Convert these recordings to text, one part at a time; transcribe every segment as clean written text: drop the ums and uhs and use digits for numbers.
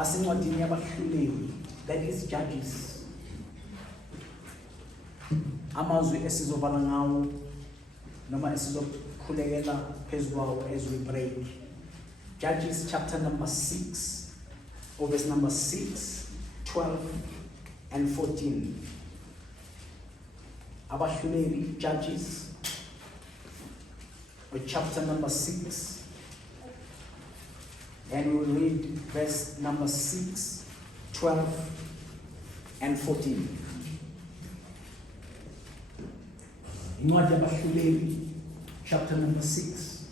asencwadini yabahluleli, that is Judges. Amazwi esizovala ngawo noma esizokhulekela phezu kwawo as we break. Judges chapter number 6, or verse number 6, 12 and 14. Abahluleli, Judges, chapter number 6, and we will read verse number 6, 12 and 14. Incwadi yabahluleli, chapter number 6,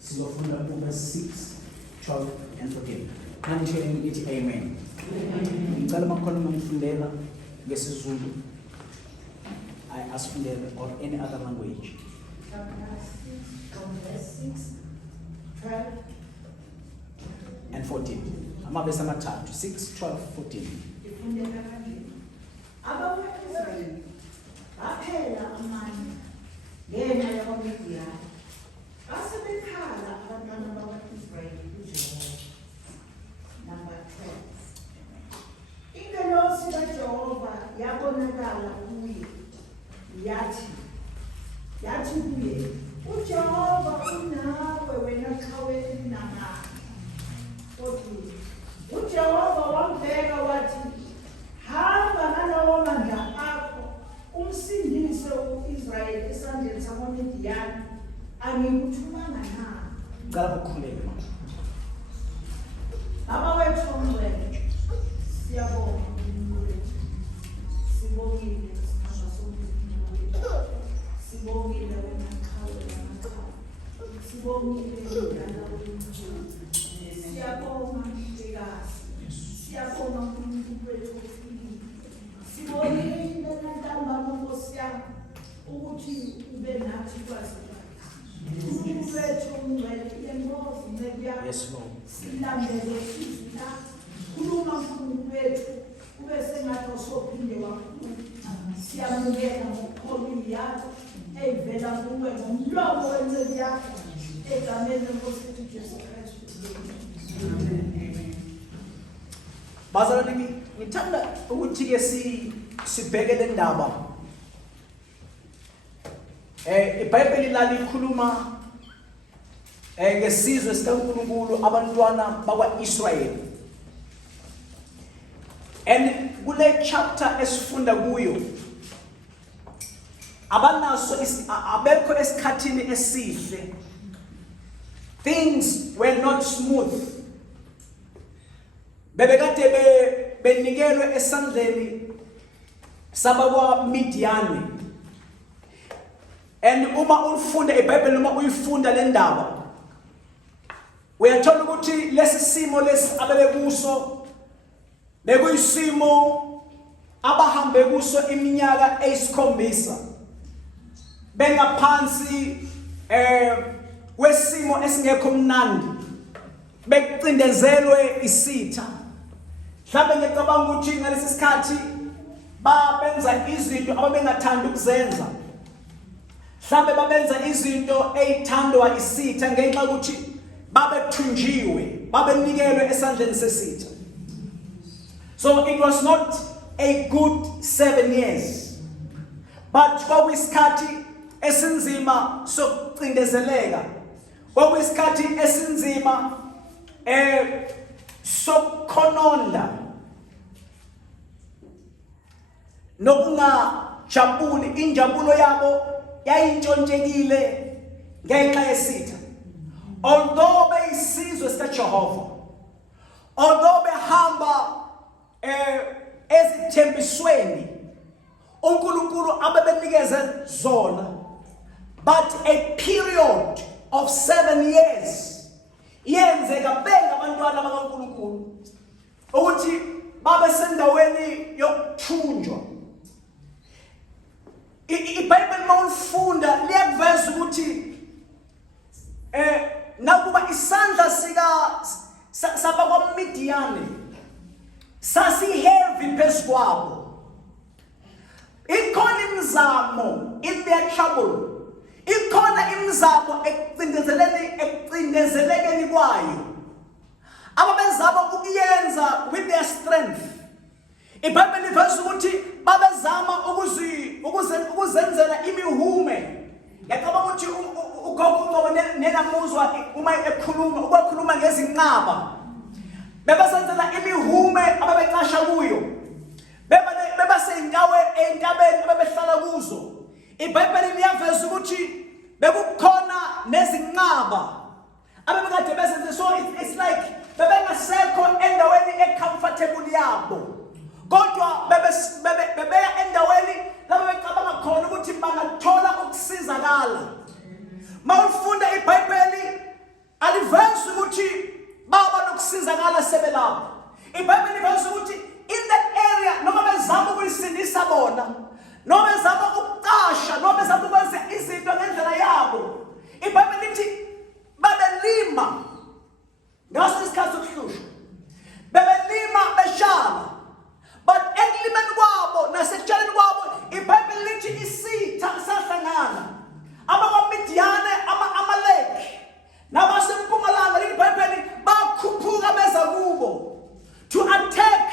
sizofunda verse 6, 12 and 14. Kanjeni ithi amen. Ngicela makhona ngifundela ngesizulu, asifundele or any other language. Chapter 6, from verse 6, 12 and 14. Amabesa amathathu, 6, 12, 14. ifundeka kanje. Abakwa-Israyeli baphela amandla ngenxa yabaMidiyani. Base bekhala abantwana bakwa-Israyeli kuJehova. Number 12. Ingelosi kaJehova yabonakala kuye, yathi kuye, uJehova unawe wena qhaweni namandla. 14. uJehova wambheka wathi, hamba ngalawo mandla akho umsindise u-Israyeli esandleni samaMidiyani, angikuthumanga na. Ngicela ukukhuleka. Baba wethu omngcwele, siyabonga uNkulunkulu. Sibongile isiphandla somphefumulo. Sibongile wena qhawe lamaqhawe. Sibongile indala uNkulunkulu. Siyabonga Mhlekazi. Siyabonga uNkulunkulu wethu ophilile. Sibongile indlela ntambama Nkosi yami ukuthi ube nathi kwazi. uNkulunkulu wethu omngcwele, yenkosi nceku Yes, Lord. silandele izwi lakho. Khuluma uNkulunkulu wethu, ube sengathi usophinde wakhuluma. Siyamukela ngokukhuluma yakho eyivela kuwe ngomlomo wenceku yakho egameni leNkosi yethu Jesu Kristu. Amen. Bazalwane, ngithanda ukuthi ke sibheke le ndaba. iBhayibheli lalikhuluma ngesizwe sikaNkulunkulu, abantwana bakwa-Israyeli. And kule chapter esifunda kuyo, abekho esikhathini esihle. Things were not smooth. Bebekade benikelwe esandleni sabakwa-Midiyani. And uma ufunda iBhayibheli, uma uyifunda le ndaba, uyathola ukuthi lesi simo lesi abebekuso bekuyisimo abahambe kuso iminyaka 7 bengaphansi kwesimo esingekho mnandi, bekucindezelwe isitha. Mhlawumbe ngicabanga ukuthi ngalesi sikhathi babenza izinto ababengathanda ukuzenza. Mhlawumbe babenza izinto ezithandwa isitha ngenxa ukuthi babethunjiwe, babenikelwe esandleni sesitha. So it was not a good 7 years. But kwakuyisikhathi esinzima sokucindezeleka. Kwakuyisikhathi esinzima sokukhononda nokungajabuli. Injabulo yabo yayintshontshelekile ngenxa yesitha. Although beyisizwe sikaJehova, although behamba ezithembisweni uNkulunkulu abebenikeze zona, but a period of 7 years yenzeka abantwana bakaNkulunkulu ukuthi babe sendaweni yokuthunjwa. iBhayibheli mawulifunda liyakuveza ukuthi nakuba isandla sabakwaMidiyani sasi-heavy phezu kwabo, ikhona imizamo in their trouble, ikhona imizamo ekucindezelekeni kwayo. Ababenza babezama ukuyenza with their strength. IBhayibheli iveza ukuthi babezama ukuzenzela imihume. Yacabanga ukuthi ugogo nenamuzwa uma ekhuluma ngezinqaba. Bebasenzela imihume ababeqasha kuyo. Bebaseyindawo entabeni ababehlala kuzo. IBhayibheli liyaveza ukuthi bekukhona nezinqaba. Abebekade besenze, so it's like bebengasekho endaweni ecomfortable yabo. Kodwa bebeya endaweni lapho becabanga khona ukuthi bangathola ukusizakala. Mawufunda iBhayibheli alivezi ukuthi baba nokusizakala sebelapho. IBhayibheli iveza ukuthi in that area noma bezama ukuyisindisa bona, noma bezama ukuqasha, noma bezama ukwenza izinto ngendlela yabo, iBhayibheli lithi babelima ngaso isikhathi sokuhlushwa. Bebelima beshala. But ekulimeni kwabo nasekutshaleni kwabo, iBhayibheli lithi isitha sahlangana. AbakwaMidiyane, ama-Amaleki nabasempumalanga, iBhayibheli bakhuphuka beza kubo to attack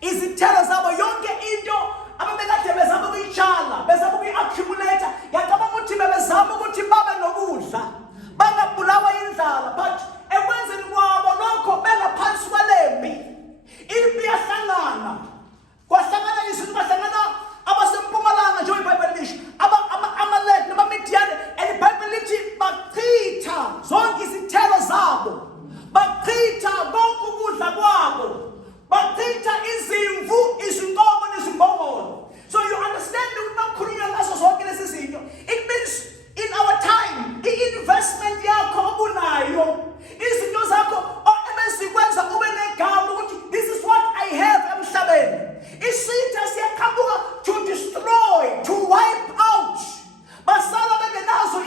izithelo zabo. Yonke into ababekade bezama ukuyitshala, bezama ukuyi-accumulate, yacabanga ukuthi bebezama ukuthi babe nokudla, bangabulawa indlala. But ekwenzeni kwabo lokho bengaphansi kwalempi, impi yahlangana. Kwahlangana izinto, bahlangana abasempumalanga njengoba iBhayibheli lisho, ama-Amaleki nabamidiyane, and iBhayibheli lithi bachitha zonke izithelo zabo, bachitha konke ukudla kwabo, bachitha izimvu, izinkomo nezimbongolo. So you understand ukuthi makukhulunywa ngazo zonke lezi zinto, it means in our time, i-investment yakho obunayo, izinto zakho ebezikwenza ube negama ukuthi this is what I have emhlabeni. Isitha siyaqhamuka to destroy, to wipe out. Basala bengenazo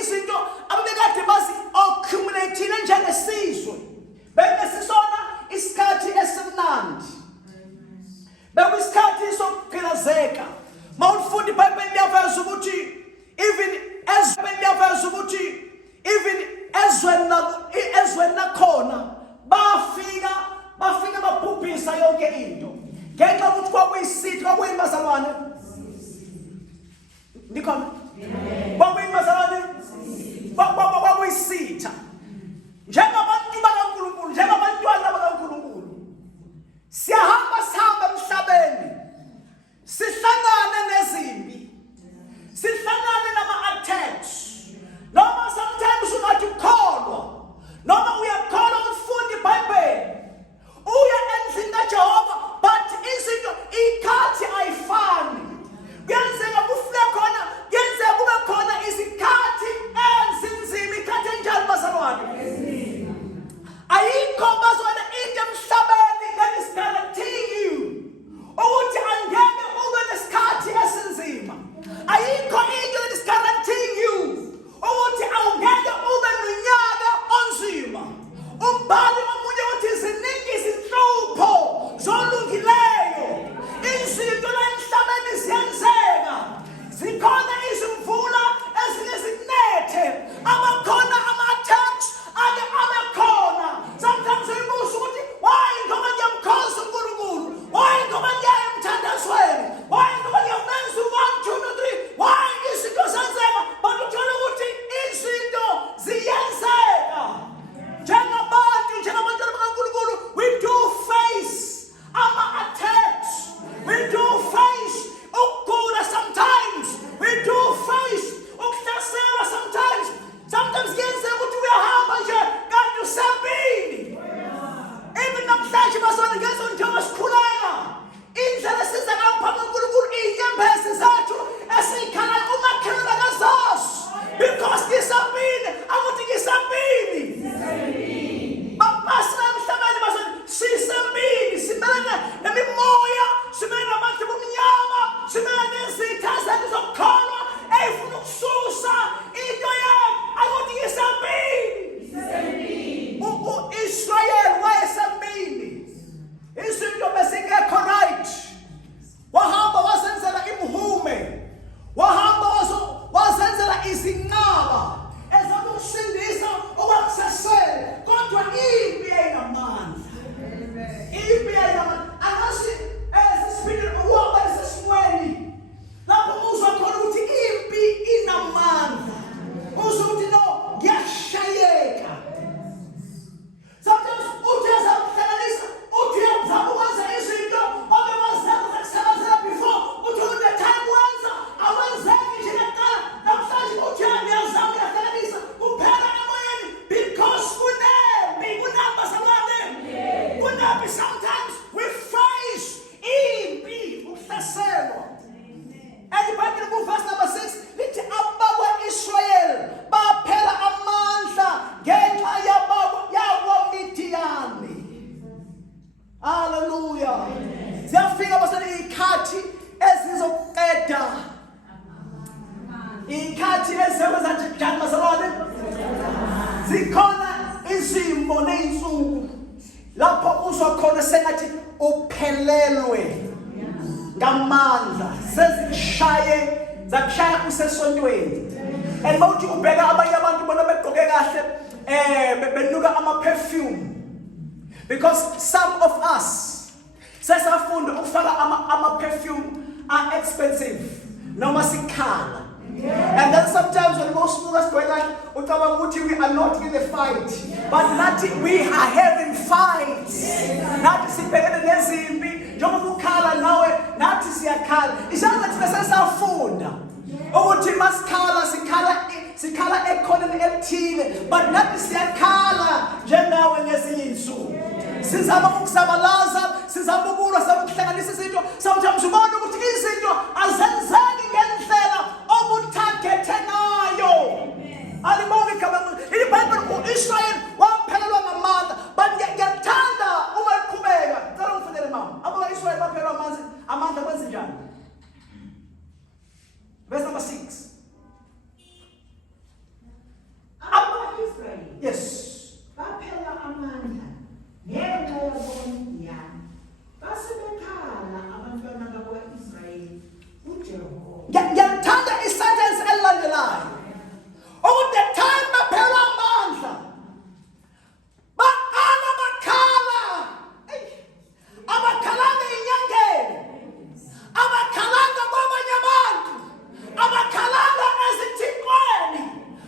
izinto ababekade bazi-accumulate njengesizwe. Bengesisona isikhathi esimnandi. Bekuyisikhathi sokuphilazeka. Mawufunda iBhayibheli liyaveza ukuthi even ezweni nakhona bafika babhubhisa yonke into. Ngenxa ukuthi kwakuyisithi, kwakuyini bazalwane? Nikhona? Kwakuyini bazalwane? Kwakuyisitha. Njengabantu bakaNkulunkulu, njengabantwana bakaNkulunkulu, sihamba emhlabeni, sihlangane nezimpi, sihlangane nama-attacks. Noma sometimes ungathi ukholwa, noma uyakholwa ukufunda iBhayibheli, uya endlini kaJehova, but izinto ikhathi ayifani. Kuyenzeka kufike khona, kuyenzeka kube khona izikhathi ezinzima, ikhathi enjalo bazalwane. lapho uzwa khona sengathi uphelelwe ngamandla sezikushaye zakushaya usesontweni. And mawuthi ubheka abanye abantu bona begqoke kahle benuka ama-perfume, because some of us sesafunda ukufaka ama-perfume are expensive noma sikhala. And then sometimes when most of us going like, we are not in the fight, but not we are having fights. Not sibhekene nezimpi njengoba ukhala nawe nathi siyakhala. Isanga thina sesafunda ukuthi masikhala sikhala ekhoneni elithile, but nathi siyakhala njengawe ngezinye insuku. Sizama ukusabalaza, sizama ukulwa, sizama ukuhlanganisa izinto, sometimes ubona ukuthi izinto azenzeki ngendlela obuthagethe ngayo. Alibonge igama iBhayibheli uIsrael waphelelwa ngamandla, but ngiyathanda uma iqhubeka. Cela ungifundele mama. Abo-Israel baphelelwa amandla kwenze njani? Verse number 6. Abo-Israel. Yes. Baphelelwa amandla ngenxa yabomidiyani. Base bekhala abantwana bakwa-Israyeli uJehova. Ngiyathanda isentence elandelayo. Ukuthi the time baphelelwa amandla, bakhala abakhalanga enyangeni, abakhalanga kwabanye abantu, abakhalanga ezithixweni.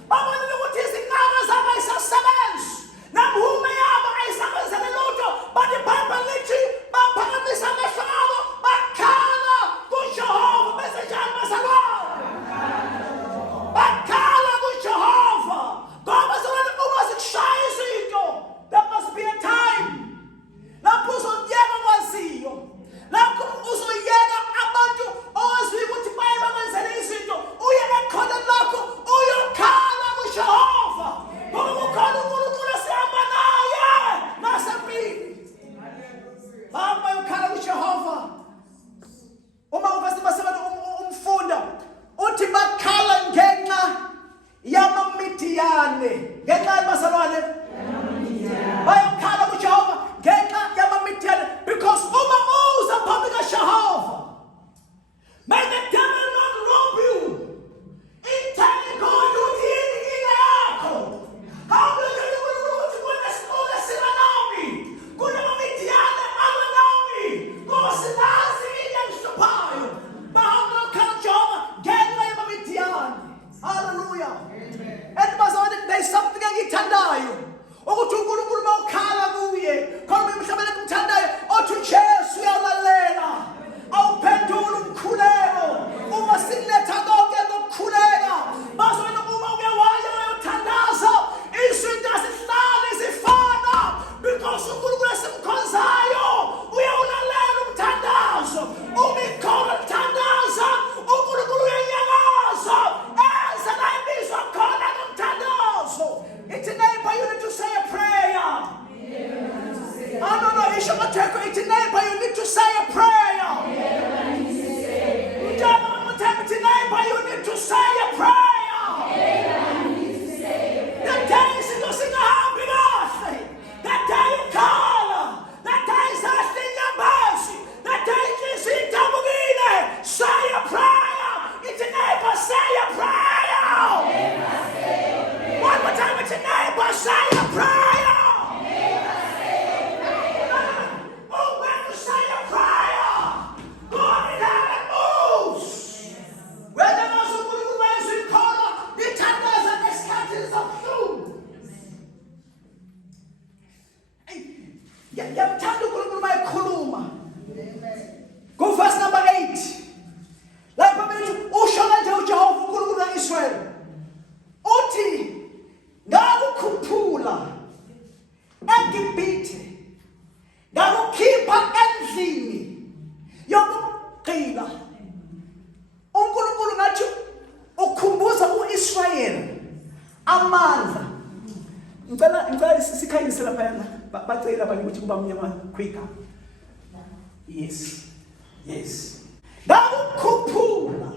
Babonile ukuthi izinqaba zabo ayisasebenzi, namhume yabo ayisebenzele lutho, but iBhayibheli lithi baphakamisa amehlo abo bakhala kuJehova. Bese njani bazalwane? Bakhala kuJehova. Ngoba zona uma zikushaya izinto, there must be a time lapho uzoyeka kwaziyo, lapho uzoyeka abantu owaziyo ukuthi baye bakwenzele izinto, uye ekhona lakho uyokhala kuJehova. Ngoba kukhona uNkulunkulu esihamba naye nasempini. Hamba uyokhala kuJehova. Uma uvese basebenzisa umfunda uthi bakhala ngenxa yamamidiyane. Ngenxa yabazalwane bayakhala kuJehova ngenxa yamamidiyane, because uma uza phambi kaJehova, may the devil not rob you in telling God ukuthi yini inkinga yakho. Hawulele ukuthi kunesina nami, kunemamidiyane abanami, ngoba sinazi into engihluphayo. Bahamba ukhala kuJehova ngenxa yamamidiyane. Hallelujah. And bazalwane, there is something engithandayo ukuthi uNkulunkulu mawukhala kuye khona emhlabeni kumthandayo othi uJesu uyalalela, awuphendula umkhuleko uma siletha konke ngokukhuleka. Bazalwane, uma uke waya uyothandaza izinto asihlali zifana, because uNkulunkulu esimkhonzayo uyawulalela umthandazo. Uma ikhona ukuthandaza uNkulunkulu uyanyakaza enza la ibizwa khona ngomthandazo. It's a neighbor, you need to say a prayer. It's a neighbor, you need to say a prayer. It's a neighbor, you need to say a prayer. The day is ingahambi kahle, the day ukhala, the day isahlinya ambashi, the day inhliziyo idabukile. Say a prayer. It's a neighbor, say a prayer. One more time, it's a neighbor, say a prayer. Oh, when you say a prayer, God in heaven moves. Whenever uNkulunkulu wayezikhona, ithandaza ngesikhathi sokuhluma. Yakuthanda uNkulunkulu mayekhuluma. Go verse number 8. Lapho usho kanje uJehova uNkulunkulu kaIsrael. Uthi ngakukhuphula eGibhithe, ngakukhipha endlini yokugqila. uNkulunkulu ngathi ukhumbuza uIsrael amandla. Ngicela sikhanyise lapha yana bacela abanye ukuthi kuba mnyama quicker. Yes. Ngakukhuphula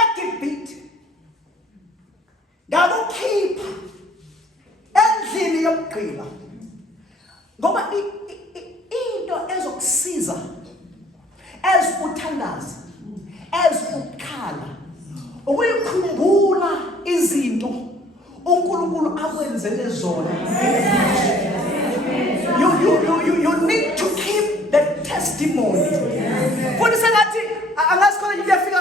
eGibhithe, ngakukhipha endlini yokugqila. Ngoba into ezokusiza as uthandaza, as ukhala, ukuyikhumbula izinto uNkulunkulu akwenzele zona. You need to keep the testimony. Futhi sengathi angasikho nje uyafika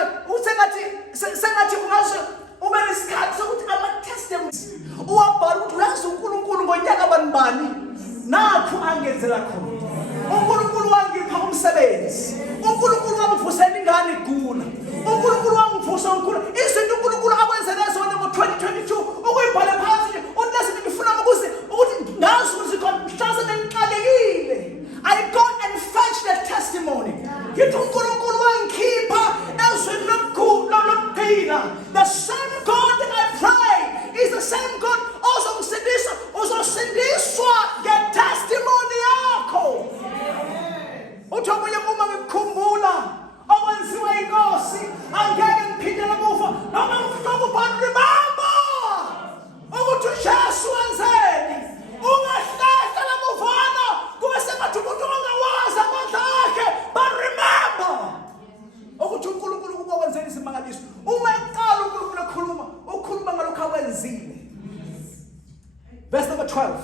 sengathi ungaze ube nesikhathi sokuthi ama testimonies uwabhala ukuthi uyazi uNkulunkulu ngonyaka banibani nakho angenzela khona. uNkulunkulu wangipha umsebenzi, uNkulunkulu wangivusela ingane igula, uNkulunkulu wangivusa uNkulunkulu izinto uNkulunkulu akwenzele zona ngo-2022 ukuyibhala phansi uthi ngifuna ukuthi ngazi ukuthi mhlawumbe sengiqalekile. I go and fetch the testimony. Ngithi uNkulunkulu wangikhipha ezweni lokuphila. The same God that I pray is the same God uzosindiswa ngetestimony yakho. Uthi omunye uma ngikukhumbula okwenziwa inkosi angeke ngiphindele emuva noma ngifuna ukubhala remember ukuthi uJesu wenzeni. Ungahlehla lemuvana kube sengathi umuntu ongawazi amandla akhe, but remember ukuthi uNkulunkulu kuba wenzeni isimangaliso. Uma eqala uNkulunkulu ukhuluma ngalokho akwenzile. Verse number 12.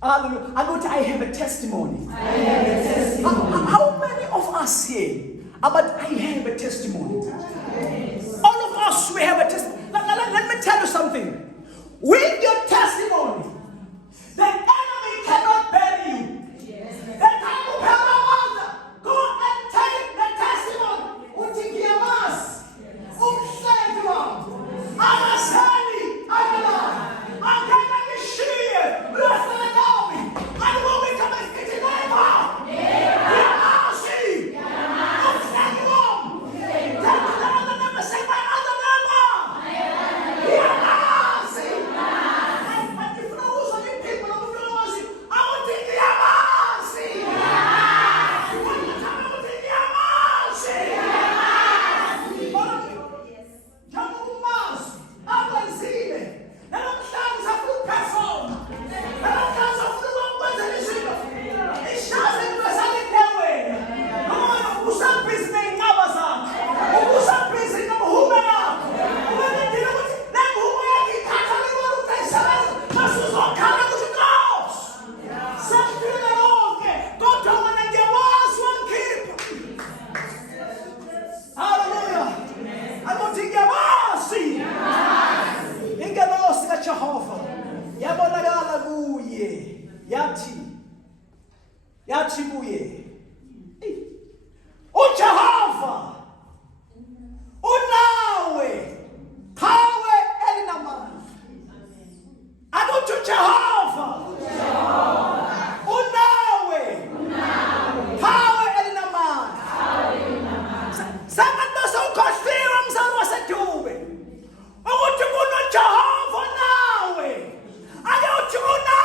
Hallelujah. I have a testimony. How many of us here about I have a testimony? All of us, we have a testimony. Let me tell you something. With your testimony, the enemy cannot bury you. The time will come. Go and take the testimony. Utikiamas, umshedwa, amasali, agala, agala nishie, rasalami, anuwe kama itineva. Yamasi, umshedwa, tena nama sema adama. Yamasi. Yathi kuye uJehova unawe hawe elinamandla. Akuthi uJehova unawe hawe elinamandla. Sangathi basawukhohliwe mzali wasedube ukuthi kunoJehova nawe ake uthi unami.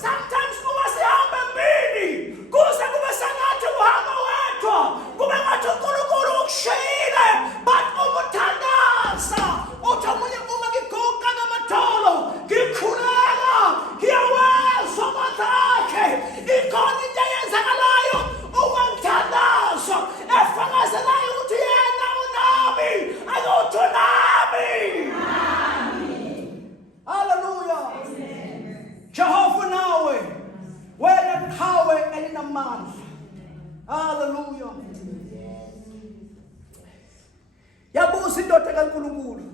Sometimes kuba sihamba mbili kuze kube sengathi uhamba wedwa, kube ngathi uNkulunkulu ukushiyile, but umuthandaza uthi omunye uma ngiguqa ngamadolo ngikhulela ngiyawezwa amandla akhe. Ikhona into eyenzakalayo uma ngithandaza efakazelayo ukuthi yena unami, akuthi unami. Hallelujah. Jehova nawe wena hawe elinamandla. Hallelujah. Yabuza indoda kaNkulunkulu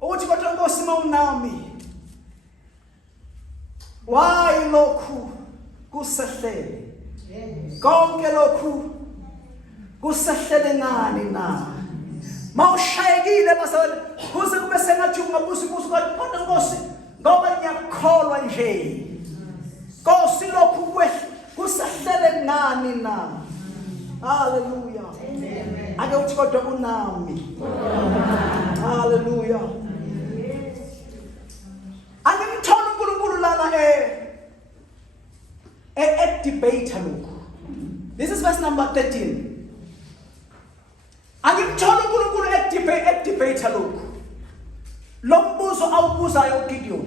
ukuthi kodwa Nkosi mawunami why lokhu kusehlele? Konke lokhu kusehlele ngani na? Mawushayekile basala kuze kube sengathi ungabuza ibuzo kodwa Nkosi ngoba ngiyakholwa nje. Nkosi lokhu kusehlele ngani na? Hallelujah. Ake uthi kodwa unami. Hallelujah. Angimthola uNkulunkulu lana debate lokhu. This is verse number 13. Angimthola uNkulunkulu debate lokhu. Lo mbuzo awubuzayo uGideon.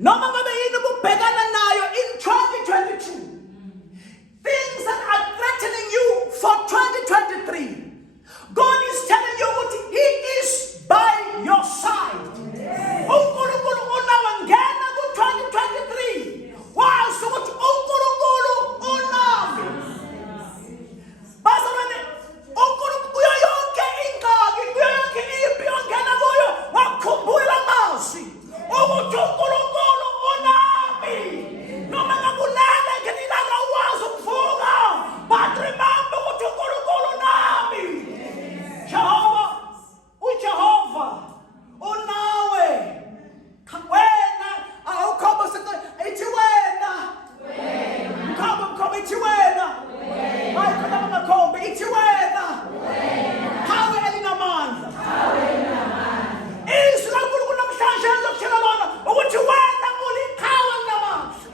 Noma ngabe yini ubhekana nayo in 2022. Things that are threatening you for 2023. God is telling you what He is by your side. uNkulunkulu unawangena ku 2023. Wazi ukuthi uNkulunkulu unami. Bazalwane, uNkulunkulu kuyo yonke ingxaki, kuyo yonke impi ongena kuyo, wakhumbula amazwi ukuthi uNkulunkulu unami. Noma ngabulala ngelilanga uwazi ukuvuka, but remember ukuthi uNkulunkulu unami. Jehova unawe. Wena awukhobo ithi wena. Mkhombe ithi wena. Hayi khona makhombe ithi wena. Hawe elinamandla. Izwi kaNkulunkulu namhlanje ngizokutshela lona ukuthi wena ulikhawa elinamandla.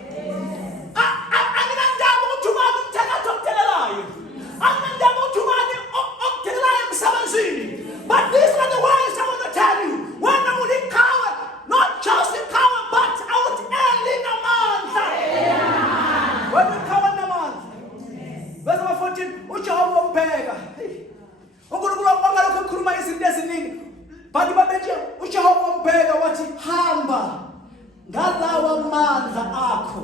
Anginandaba ukuthi ubani umthakathi okudelelayo. Anginandaba ukuthi ubani okudelelayo emsebenzini. But these are the words I want to tell you. When I will power, not just in power, but out early in the month. When we power in the month. Verse number 14. Ujehova umbheka. uNkulunkulu wakho ukukhuluma izinto eziningi. But babeje ujehova umbheka wathi hamba ngalawa mandla akho.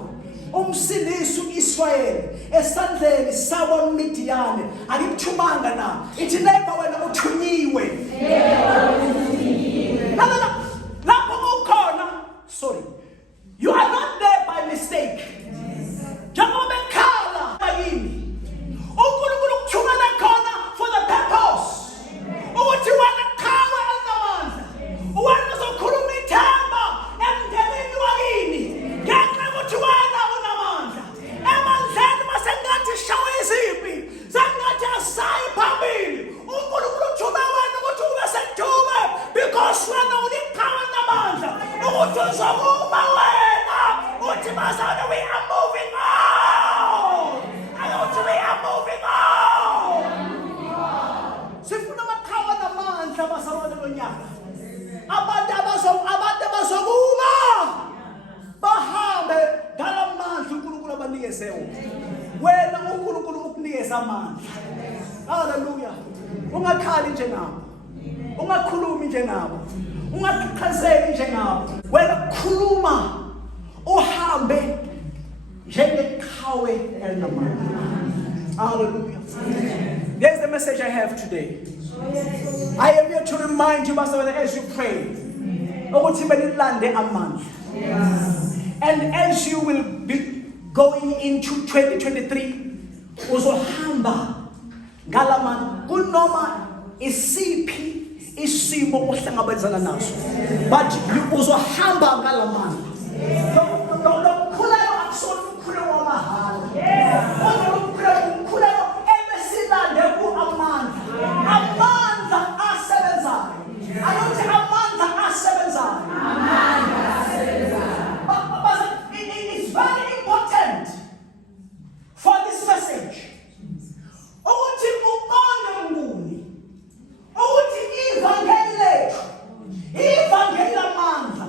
Umsindisi uIsrayeli esandleni sabaMidiyani akikuthumanga na ithi neighbor wena uthunyiwe. Lapho ukhona, sorry, you are not there by mistake. Njengoba ekhala bakini uNkulunkulu ukuthumela khona for the purpose ukuthi wena khawe elinamandla, wena uzokhuluma ithemba emndenini wakini ngenxa yokuthi wena unamandla. Emandleni masengathi shawe iziphi sengathi asayi phambili, uNkulunkulu uthume wena ukuthi ube sedume because wena ulikhawa namandla ukuthi uzokuma wena uthi bazalwane we are moving on. Ukuthi we are moving on. Sifuna makhawa namandla bazalwane lonyaka. Abantu abazokuma bahambe ngalamandla uNkulunkulu abanikeze wona. Wena uNkulunkulu ukunikeza amandla. Hallelujah. Ungakhali nje nabo. Ungakhulumi nje nabo. Ungaqhazeli nje nabo. Wena khuluma uhambe njengeqhawe elinamandla. Hallelujah. There's the message I have today. I am here to remind you, Pastor, as you pray, ukuthi benilande amandla. And as you will be going into 2023, uzohamba ngalamandla kunoma isiphi isimo ohlangabezana naso, but uzohamba ngalamandla. Lokukhuleka akusona ukukhuleka wamahala. Ukukhuleka ebesilande ku-amandla. Amandla asebenzayo. Anothi amandla asebenzayo. It is very important for this message. Ukuthi uqonde nguni. Ukuthi ivangeli lethu. Ivangeli lamandla.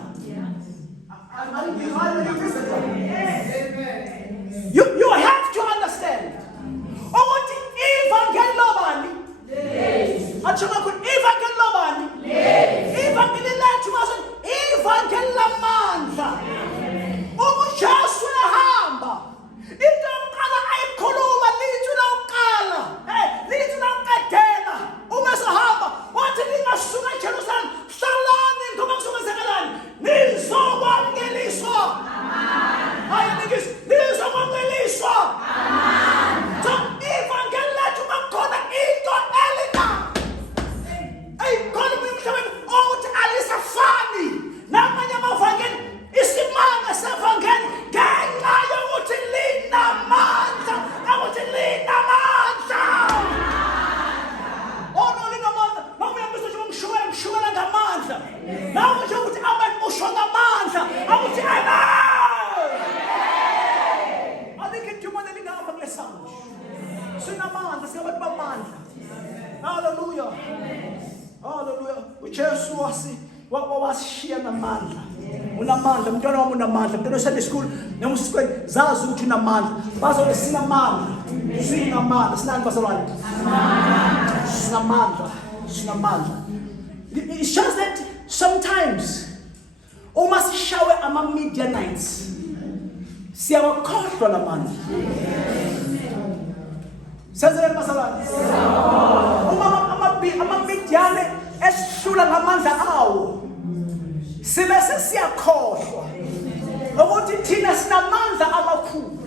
You have to understand. Ukuthi ivangeli lobani? Atsho ngakho ivangeli lobani? Ivangeli lethu maso ivangeli lamandla. UJesu ehamba. Into yokuqala ayikhuluma lithi lokuqala. Lithi lokuqedela. Uma sahamba wathi ningasuka eJerusalem hlalani ngoba kuzomenzakalani. Nizokwamukeliswa. Hayi nizokwamukeliswa. So ivangeli lethu makhona into elina. Khona umhlaba othi alisafani namanye amavangeli. Isimanga sevangeli ngenxa yokuthi linamandla. Ukuthi linamandla. Ono linamandla. Nomuyambiso nje ngishukela ngamandla. Nawe nje ukuthi abantu usho ngamandla. Akuthi alikithumane lingahamba kulesandla. Sinamandla, singabantu bamandla. Hallelujah. Hallelujah. uJesu wasishiya namandla unamandla, mntwana wami unamandla, mntwana oSunday school, noma usikoleni, zazi ukuthi unamandla. Bazobe sinamandla, sinamandla, sinani bazalwane? Sinamandla. It shows that sometimes, uma sishawe ama-Midianites, siyawakhohlwa lamandla. Senzele bazalwane? Uma ama-Midiane esihlula ngamandla awo, sibese siyakhohlwa ukuthi thina sinamandla amakhulu.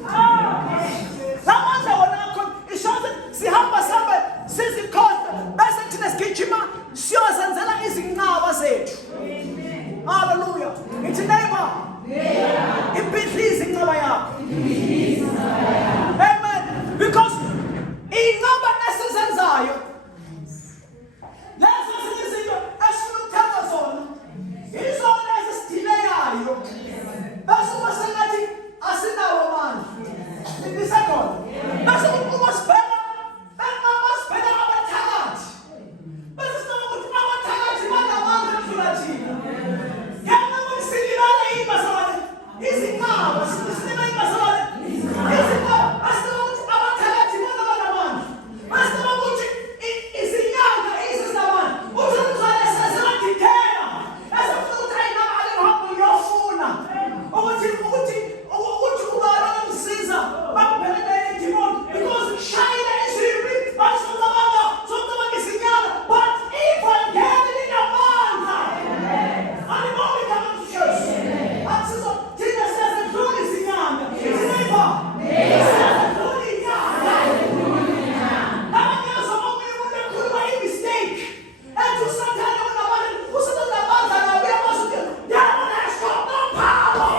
Lamandla wona akhona, ishoze sihamba sizikhohlwa bese thina sigijima siyozenzela izinqaba zethu. Hallelujah. Ithi neighbor, ibhidlize inqaba yakho. Amen. Because inqaba esizenzayo lezo izinto esifuna ukuthatha zona izona ezisidileyayo bese masengathi asinawo amandla. Lisekhona bese uma sibheka abathakathi bese sibona ukuthi abathakathi banamandla edlula thina. Ngenxa yokuthi silibala ibasabane izinqaba silibala ibasabane izinqaba asibona ukuthi abathakathi banamandla basibona ukuthi izinyanga ezizinamandla uthi umzali seseladidela esefuna ukuthi ayinaba alehamba uyofuna ukuthi ubala nomsiza bakubhelele idimoni because shayela ezimbi basocabanga izinyanga but ivangeli linamandla. Alibonge igama likaJesu. Asizo thina siyazedlula izinyanga. Izineighbor, siyazedlula inyanga. Abanye omunye umuntu ekhuluma i-mistake ethi usathane unamandla nawe uyakwazi ukuthi devil has got no power.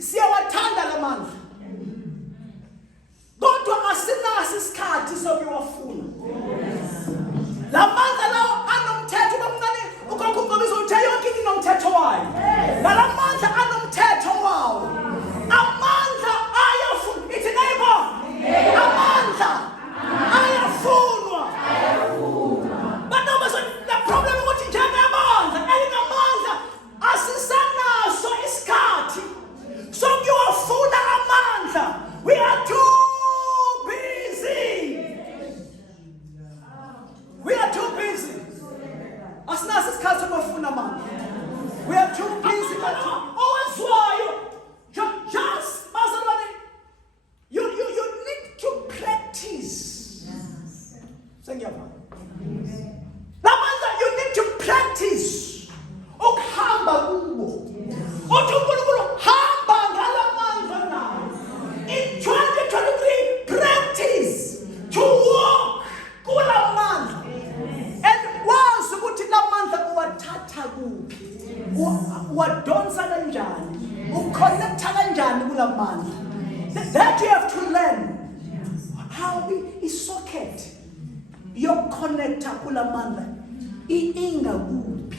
Siyawathanda lamandla kodwa asinaso isikhathi sokuwafuna. Lamandla lawo anomthetho bamncane ukhokhuqobiza uthe yonke into inomthetho wayo. Lamandla anomthetho wawo. Amandla ayafunwa. Ithi neighbor, amandla ayafunwa. But no, the problem ukuthi njengamandla elinamandla asisanaso isikhathi sokuyofuna amandla. We are too busy. Asinaso isikhathi sokufuna amandla. We are too busy. Owezwayo just bazalwane, you need to practice. Sengiyabona. Lamandla you need to practice ukuhamba kubo. Uthi uNkulunkulu hamba ngalamandla nawe. In 2023 practice to walk kulamandla. And wazi ukuthi lamandla uwathatha kuphi. Uwadonsa kanjani. Uconnecta kanjani kulamandla. That you have to learn. How is socket yokconnecta kulamandla inga kuphi.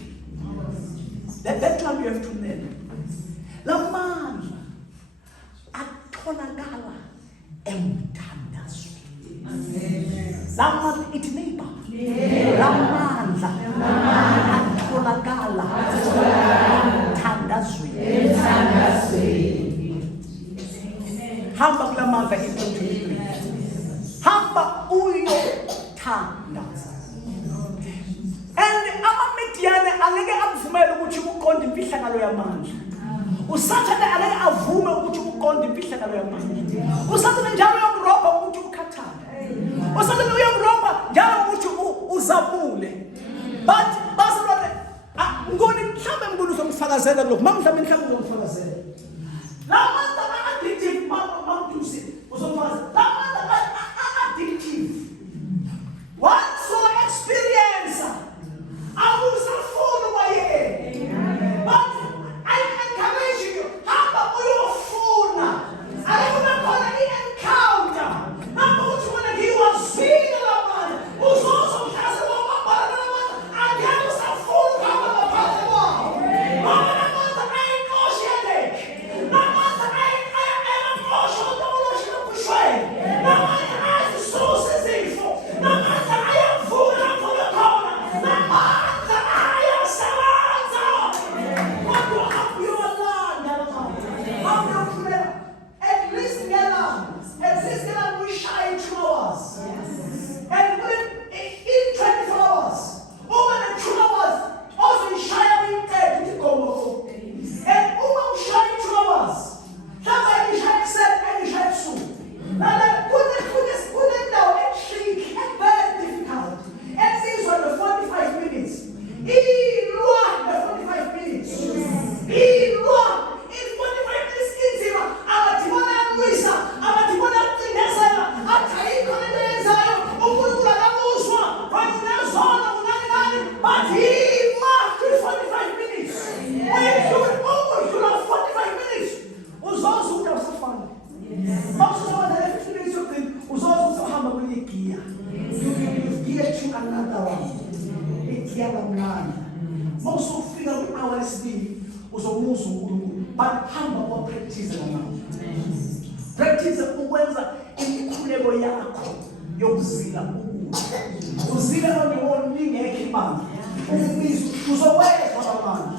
That one you have to learn. Lamandla atholakala emthandazweni. Lamandla ithi neighbor. Lamandla atholakala emthandazweni. Hamba kulamandla i-23. Hamba uyothandaza. And ama-Midiane angeke akuvumele ukuthi uqonde imfihlakalo yamandla. Usathane angeke avume ukuthi uqonde imfihlakalo yamandla. Usathane njalo uyamrobha ukuthi ukhathale. Usathane uyamrobha njalo ukuthi uzabule. But bazalwane, ngoni mhlambe ngibona uzomfakazela lokho. Mhlawumbe uzomfakazela. Lamandla addictive mamdusi. Uzomfakazela. Lamandla addictive. Once you experience, I will say Mawusufika kwi-hour lesibili uzomuzwa uNkulunkulu. But hamba kwa-practice ngamanje. Practice ukwenza imikhuleko yakho yokuzila ukudla. Uzile on your own, lingekho ibanga. Uzowezwa amanje.